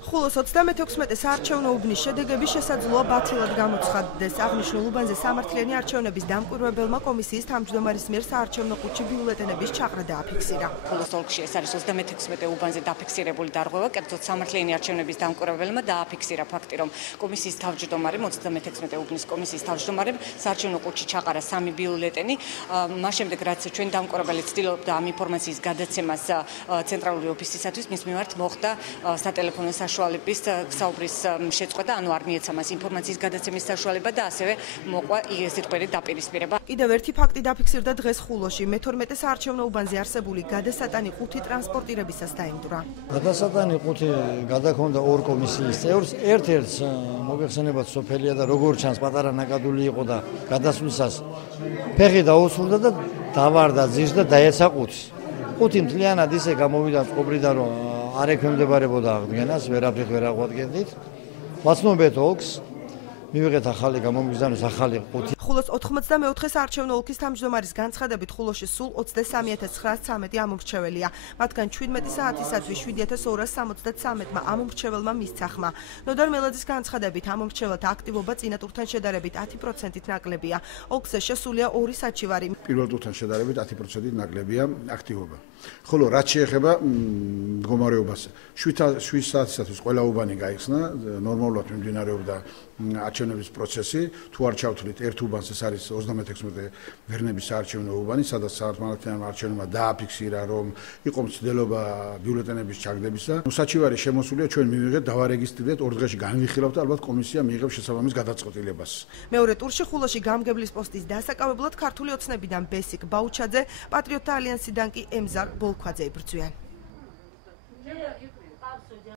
ხულოს 36 საარჩევნო უბნის შედეგები შესაძლოა ბათილად გამოცხადდეს. აღნიშნულ უბანზე სამართლიანი არჩევნების დამკვირვებელმა კომისიის თავმჯდომარის მიერ საარჩევნო ყუთში ბიულეტენების ჩაყრა დააფიქსირა. ხულოს ოლქში ეს არის 36 უბანზე დაფიქსირებული დარღვევა, კერძოდ სამართლიანი არჩევნების დამკვირვებელმა დააფიქსირა ფაქტი, რომ კომისიის თავმჯდომარემ 36 უბნის კომისიის თავმჯდომარემ საარჩევნო ყუთში ჩაყარა 3 ბიულეტენი. მას შემდეგ რაც ჩვენ დამკვირვებელი ცდილობდა ამ ინფორმაციის გადაცემას ცენტრალური ოფისისათვის, მის მიმართ მოხდა სატელეფონო საშუალების საუბრის შეწყვეტა, ანუ არ მიეცა მას ინფორმაციის გადაცემის საშუალება და ასევე მოყვა სიტყვიერი დაპირისპირება. კიდევ ერთი ფაქტი დაფიქსირდა დღეს ხულოში. მე-12 საარჩევნო უბანზე არსებული გადასატანი ყუთი ტრანსპორტირებისას დაიმტვრა. გადასატანი ყუთი გადაქონდა 2 კომისიის წევრს, ერთ-ერთს მოგეხსენებათ სოფელია და როგორც ჩანს პატარა ნაკადული იყო და გადასვლისას ფეხი დაუსრულდა და დავარდა ძირს და დაეცა ყუთს. ყუთი მთლიანად ისე გამოვიდა წყობრიდან, რომ არ ექვემდებარებოდა აღდგენას, ვერაფრით ვერ აღვადგენდით. ვაცნობეთ ოლქს, მივიღეთ ახალი გამომგზავრების ახალი ყუთი. ხულოს 94 საარჩევნო ოლქის თავმჯდომარის განცხადებით ხულოში სულ 23913 ამომრჩეველია. მათგან 17 საათისათვის 7273-მა ამომრჩეველმა მისცა ხმა. ნოდარ მელაძის განცხადებით ამომრჩეველთა აქტივობა წინა ტურთან შედარებით 10%-ით ნაკლებია. ოლქზე შესულია 2 საჩივარი. პირველ ტურთან შედარებით 10%-ით ნაკლებია აქტივობა. ხოლო რაც შეეხება მდგომარეობას, 7 საათისათვის ყველა უბანი გაიხსნა, ნორმალურად მიმდინარეობდა არჩევნების პროცესი. თუ არ ჩავთვლით ერთ უბანს, ეს არის 36 ვერნების საარჩევნო უბანი, სადაც სამართლიანმა არჩევნებმა დააფიქსირა, რომ იყო მცდელობა ბიულეტენების ჩაგდებისა. საჩივარი შემოსულია, ჩვენ მივიღეთ, დავარეგისტრირეთ, 2 დღეში განვიხილავთ და ალბათ კომისია მიიღებს შესაბამის გადაწყვეტილებას. მეორე ტურში ხულოში გამგებლის პოსტის დასაკავებლად ქართული ოცნებიდან ბესიკ ბაუჩაძე, პატრიოტთა ალიანსიდან კი ემზარ ბოლქვაძე იბრძვიან.